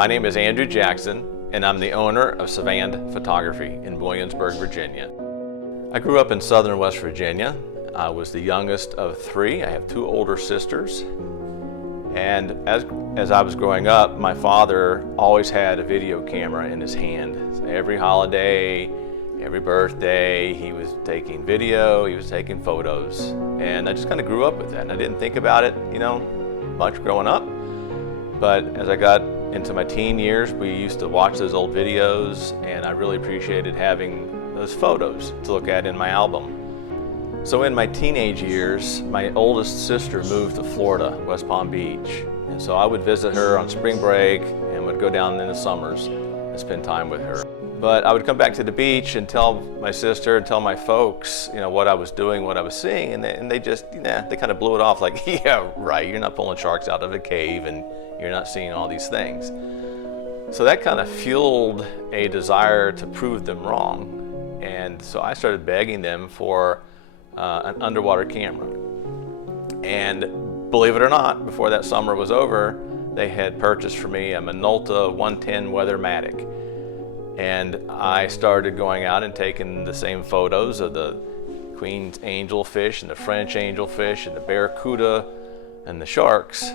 My name is Andrew Jackson, and I'm the owner of Savand Photography in Williamsburg, Virginia. I grew up in southern West Virginia. I was the youngest of three. I have two older sisters. And as I was growing up, my father always had a video camera in his hand. So every holiday, every birthday, he was taking video, he was taking photos. And I just kind of grew up with that. And I didn't think about it, much growing up. But as I got into my teen years, we used to watch those old videos, and I really appreciated having those photos to look at in my album. So in my teenage years, my oldest sister moved to Florida, West Palm Beach. And so I would visit her on spring break and would go down in the summers and spend time with her. But I would come back to the beach and tell my sister and tell my folks, what I was doing, what I was seeing, and they just, they kind of blew it off like, yeah, right, you're not pulling sharks out of a cave and you're not seeing all these things. So that kind of fueled a desire to prove them wrong. And so I started begging them for an underwater camera. And believe it or not, before that summer was over, they had purchased for me a Minolta 110 Weathermatic. And I started going out and taking the same photos of the Queen's angelfish and the French angelfish and the barracuda and the sharks.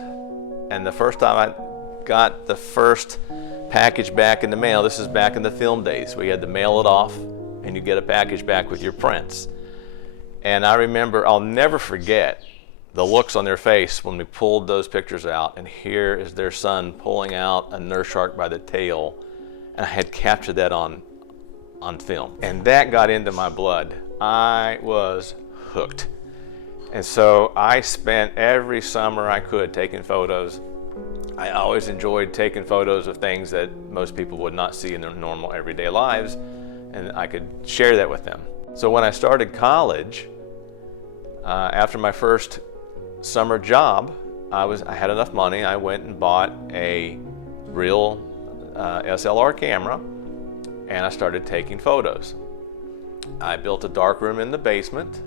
And the first time I got the first package back in the mail, this is back in the film days, we had to mail it off and you get a package back with your prints. And I remember, I'll never forget the looks on their face when we pulled those pictures out, and here is their son pulling out a nurse shark by the tail, and I had captured that on film. And that got into my blood. I was hooked. And so I spent every summer I could taking photos. I always enjoyed taking photos of things that most people would not see in their normal everyday lives, and I could share that with them. So when I started college, after my first summer job, I had enough money. I went and bought a real SLR camera, and I started taking photos. I built a darkroom in the basement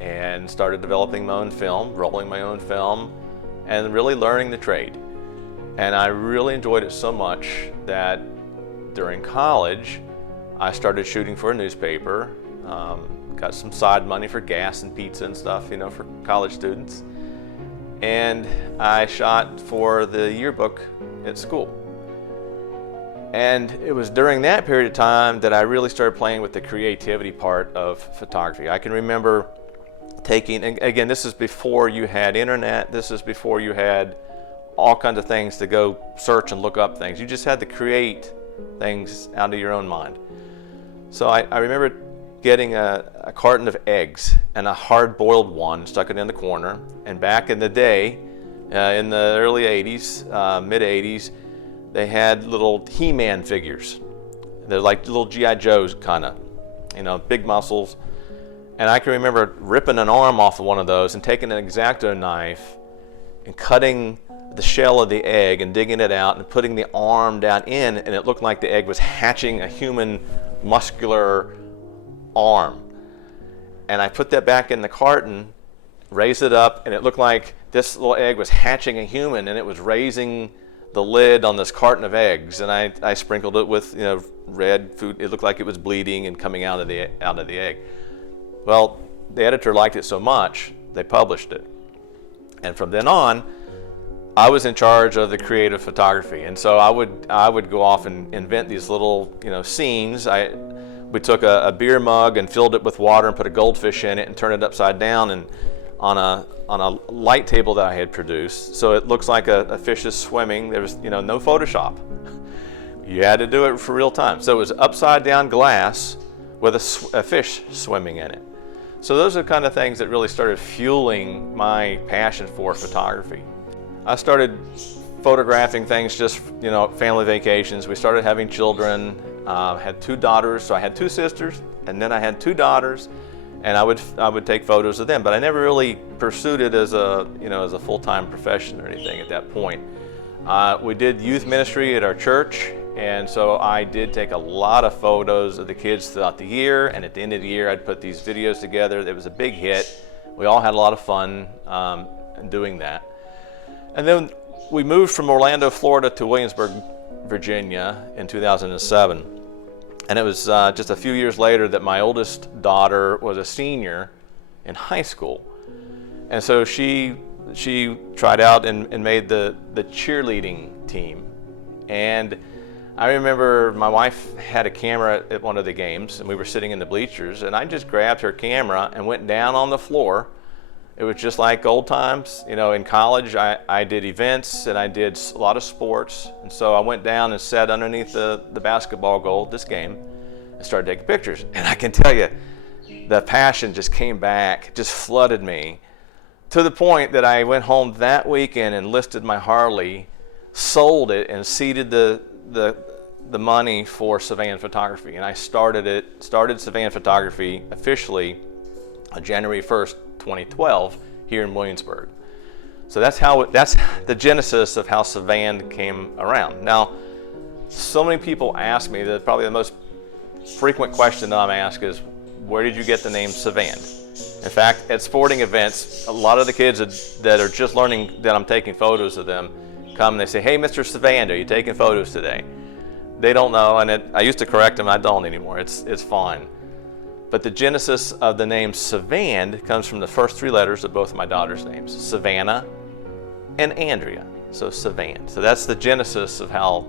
and started developing my own film, rolling my own film, and really learning the trade. And I really enjoyed it so much that during college, I started shooting for a newspaper, got some side money for gas and pizza and stuff, for college students. And I shot for the yearbook at school. And it was during that period of time that I really started playing with the creativity part of photography. I can remember taking, and again, this is before you had internet, this is before you had all kinds of things to go search and look up things. You just had to create things out of your own mind. So I remember getting a carton of eggs and a hard-boiled one, stuck it in the corner. And back in the day, in the early 80s, mid-80s, they had little He-Man figures. They're like little G.I. Joes, kind of, big muscles. And I can remember ripping an arm off of one of those and taking an X-Acto knife and cutting the shell of the egg and digging it out and putting the arm down in, and it looked like the egg was hatching a human muscular arm. And I put that back in the carton, raised it up, and it looked like this little egg was hatching a human, and it was raising the lid on this carton of eggs. And I sprinkled it with red food. It looked like it was bleeding and coming out of the egg. Well, the editor liked it so much, they published it. And from then on, I was in charge of the creative photography. And so I would go off and invent these little, scenes. We took a beer mug and filled it with water and put a goldfish in it and turned it upside down and on a light table that I had produced. So it looks like a fish is swimming. There was, no Photoshop. You had to do it for real time. So it was upside down glass with a fish swimming in it. So those are the kind of things that really started fueling my passion for photography. I started photographing things just, family vacations. We started having children, had two daughters, so I had two sisters, and then I had two daughters, and I would take photos of them, but I never really pursued it as a full-time profession or anything at that point. We did youth ministry at our church, and so I did take a lot of photos of the kids throughout the year, and at the end of the year I'd put these videos together. It was a big hit. We all had a lot of fun doing that. And then we moved from Orlando, Florida to Williamsburg, Virginia in 2007. And it was just a few years later that my oldest daughter was a senior in high school. And so she tried out and made the cheerleading team. And I remember my wife had a camera at one of the games, and we were sitting in the bleachers, and I just grabbed her camera and went down on the floor. It was just like old times. You know, in college, I did events and I did a lot of sports. And so I went down and sat underneath the basketball goal, this game, and started taking pictures. And I can tell you, the passion just came back, just flooded me, to the point that I went home that weekend and listed my Harley, sold it, and seeded the money for Savand Photography. And I started Savand Photography officially on January 1st, 2012 here in Williamsburg. So that's the genesis of how Savand came around. Now, so many people ask me that probably the most frequent question that I'm asked is, where did you get the name Savand? In fact, at sporting events, a lot of the kids that are just learning that I'm taking photos of them come and they say, "Hey, Mr. Savand, are you taking photos today?" They don't know, and I used to correct them. I don't anymore. It's fine. But the genesis of the name Savand comes from the first three letters of both of my daughters' names, Savannah and Andrea. So Savand. So that's the genesis of how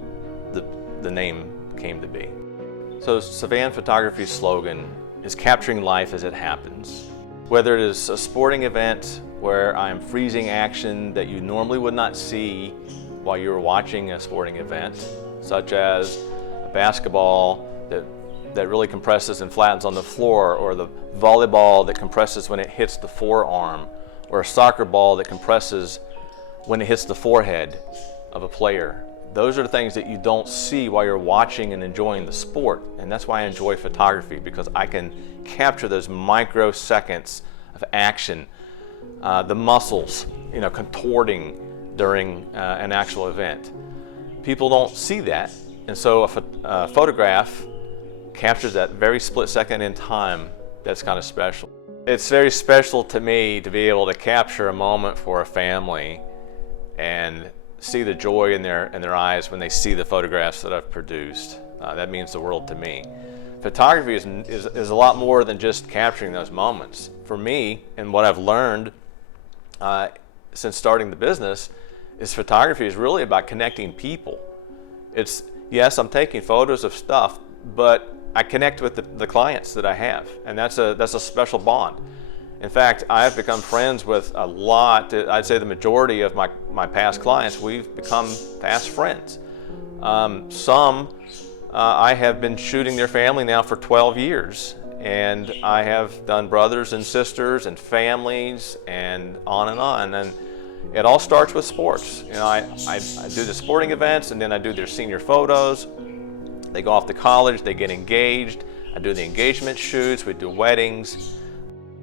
the name came to be. So Savand Photography's slogan is capturing life as it happens. Whether it is a sporting event where I'm freezing action that you normally would not see while you're watching a sporting event, such as a basketball that really compresses and flattens on the floor, or the volleyball that compresses when it hits the forearm, or a soccer ball that compresses when it hits the forehead of a player. Those are the things that you don't see while you're watching and enjoying the sport. And that's why I enjoy photography, because I can capture those microseconds of action, the muscles, contorting during an actual event. People don't see that, and so a photograph captures that very split second in time. That's kind of special. It's very special to me to be able to capture a moment for a family and see the joy in their eyes when they see the photographs that I've produced. That means the world to me. Photography is a lot more than just capturing those moments. For me, and what I've learned since starting the business, is photography is really about connecting people. Yes, I'm taking photos of stuff, but I connect with the clients that I have, and that's a special bond. In fact, I've become friends with a lot, I'd say the majority of my past clients. We've become fast friends. Some I have been shooting their family now for 12 years, and I have done brothers and sisters and families and on. And it all starts with sports. I do the sporting events, and then I do their senior photos. They go off to college, they get engaged. I do the engagement shoots, we do weddings.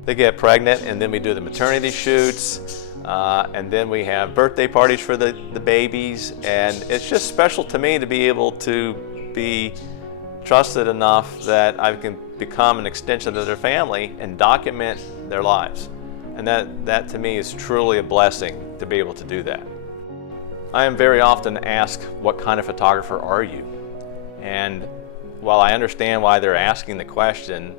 They get pregnant, and then we do the maternity shoots. And then we have birthday parties for the babies. And it's just special to me to be able to be trusted enough that I can become an extension of their family and document their lives. And that to me is truly a blessing to be able to do that. I am very often asked, what kind of photographer are you? And while I understand why they're asking the question,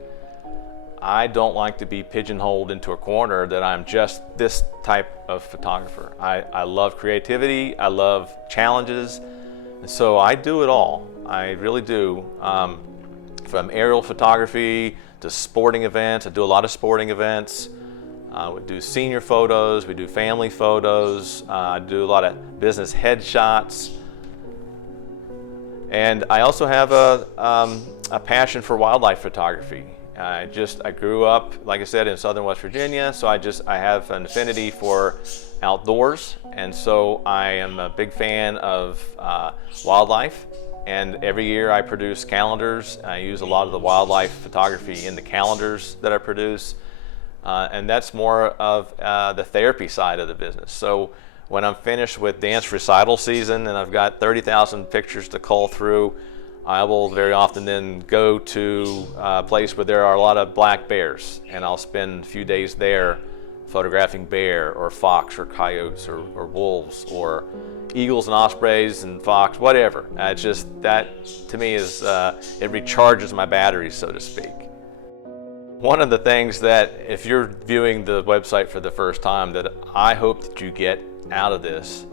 I don't like to be pigeonholed into a corner that I'm just this type of photographer. I love creativity, I love challenges, and so I do it all. I really do. From aerial photography to sporting events, I do a lot of sporting events. We do senior photos, we do family photos, I do a lot of business headshots. And I also have a passion for wildlife photography. I grew up, like I said, in southern West Virginia, so I have an affinity for outdoors, and so I am a big fan of wildlife. And every year I produce calendars. I use a lot of the wildlife photography in the calendars that I produce, and that's more of the therapy side of the business. So when I'm finished with dance recital season and I've got 30,000 pictures to cull through, I will very often then go to a place where there are a lot of black bears, and I'll spend a few days there photographing bear or fox or coyotes or wolves or eagles and ospreys and fox, whatever. It's just, that to me is, it recharges my batteries, so to speak. One of the things that, if you're viewing the website for the first time, that I hope that you get out of this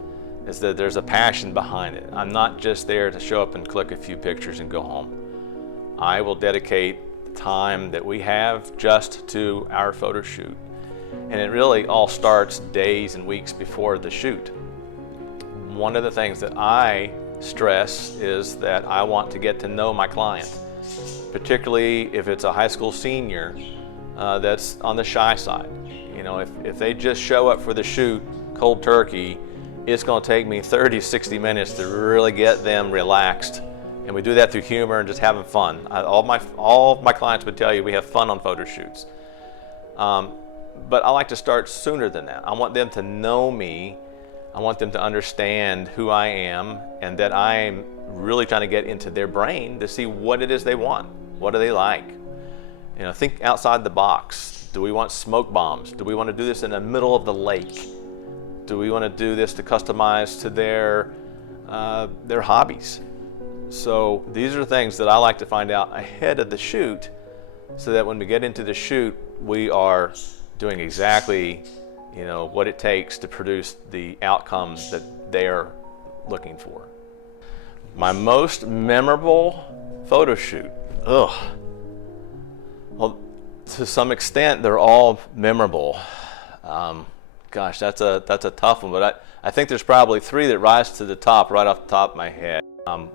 is that there's a passion behind it. I'm not just there to show up and click a few pictures and go home. I will dedicate the time that we have just to our photo shoot. And it really all starts days and weeks before the shoot. One of the things that I stress is that I want to get to know my client, particularly if it's a high school senior that's on the shy side. You know, if they just show up for the shoot cold turkey, it's going to take me 30, 60 minutes to really get them relaxed. And we do that through humor and just having fun. All of my clients would tell you we have fun on photo shoots. But I like to start sooner than that. I want them to know me. I want them to understand who I am and that I'm really trying to get into their brain to see what it is they want. What do they like? You know, think outside the box. Do we want smoke bombs? Do we want to do this in the middle of the lake? Do we want to do this to customize to their hobbies? So these are things that I like to find out ahead of the shoot, so that when we get into the shoot, we are doing exactly, you know, what it takes to produce the outcomes that they're looking for. My most memorable photo shoot. Well, to some extent, they're all memorable. Gosh, that's a tough one, but I think there's probably three that rise to the top right off the top of my head.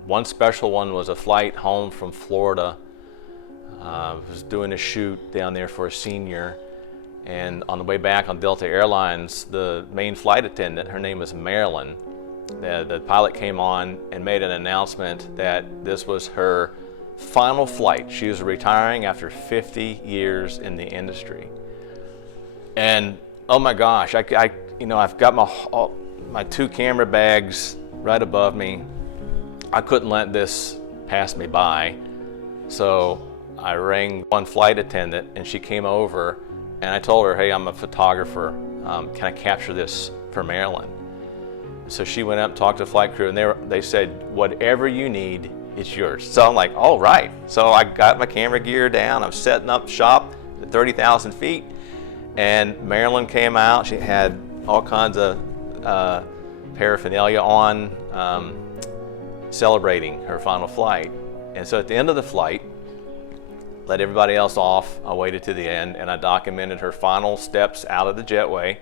One special one was a flight home from Florida. I was doing a shoot down there for a senior, and on the way back on Delta Airlines, the main flight attendant, her name was Marilyn, the pilot came on and made an announcement that this was her final flight. She was retiring after 50 years in the industry. And oh my gosh, I've got my two camera bags right above me. I couldn't let this pass me by. So I rang one flight attendant and she came over, and I told her, hey, I'm a photographer. Can I capture this for Marilyn? So she went up, talked to the flight crew, and they said, whatever you need, it's yours. So I'm like, all right. So I got my camera gear down. I'm setting up shop at 30,000 feet. And Marilyn came out. She had all kinds of paraphernalia on, celebrating her final flight. And so at the end of the flight, let everybody else off. I waited to the end and I documented her final steps out of the jetway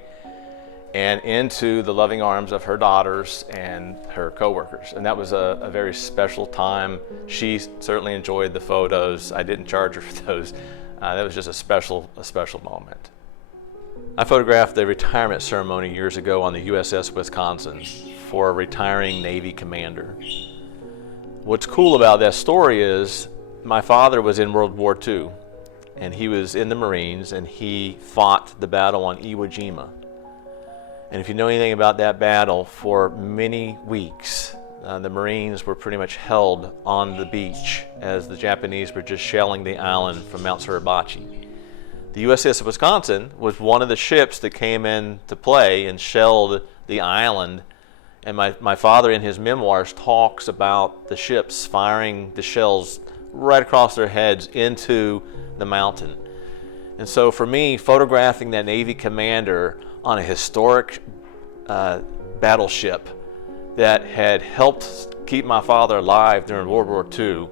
and into the loving arms of her daughters and her coworkers. And that was a very special time. She certainly enjoyed the photos. I didn't charge her for those. That was just a special moment. I photographed the retirement ceremony years ago on the USS Wisconsin for a retiring Navy commander. What's cool about that story is my father was in World War II, and he was in the Marines, and he fought the battle on Iwo Jima. And if you know anything about that battle, for many weeks, the Marines were pretty much held on the beach as the Japanese were just shelling the island from Mount Suribachi. The USS Wisconsin was one of the ships that came into play and shelled the island. And my father in his memoirs talks about the ships firing the shells right across their heads into the mountain. And so for me, photographing that Navy commander on a historic battleship that had helped keep my father alive during World War II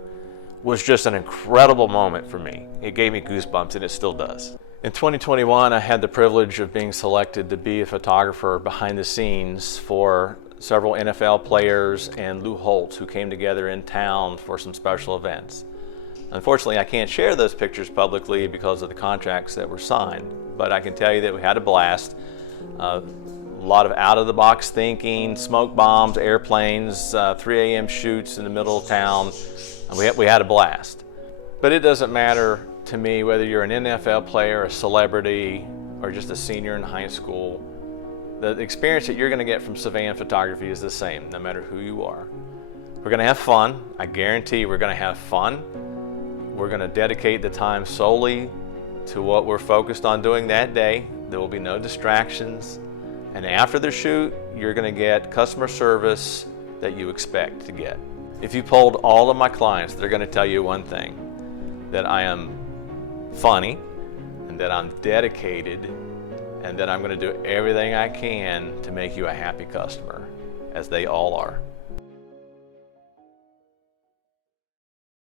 was just an incredible moment for me. It gave me goosebumps, and it still does. In 2021, I had the privilege of being selected to be a photographer behind the scenes for several NFL players and Lou Holtz, who came together in town for some special events. Unfortunately, I can't share those pictures publicly because of the contracts that were signed, but I can tell you that we had a blast. A lot of out-of-the-box thinking, smoke bombs, airplanes, 3 a.m. shoots in the middle of town. We had a blast. But it doesn't matter to me whether you're an NFL player, a celebrity, or just a senior in high school. The experience that you're going to get from Savand Photography is the same, no matter who you are. We're going to have fun. I guarantee we're going to have fun. We're going to dedicate the time solely to what we're focused on doing that day, There will be no distractions. And after the shoot, you're going to get customer service that you expect to get. If you polled all of my clients, they're going to tell you one thing, that I am funny, and that I'm dedicated, and that I'm going to do everything I can to make you a happy customer, as they all are.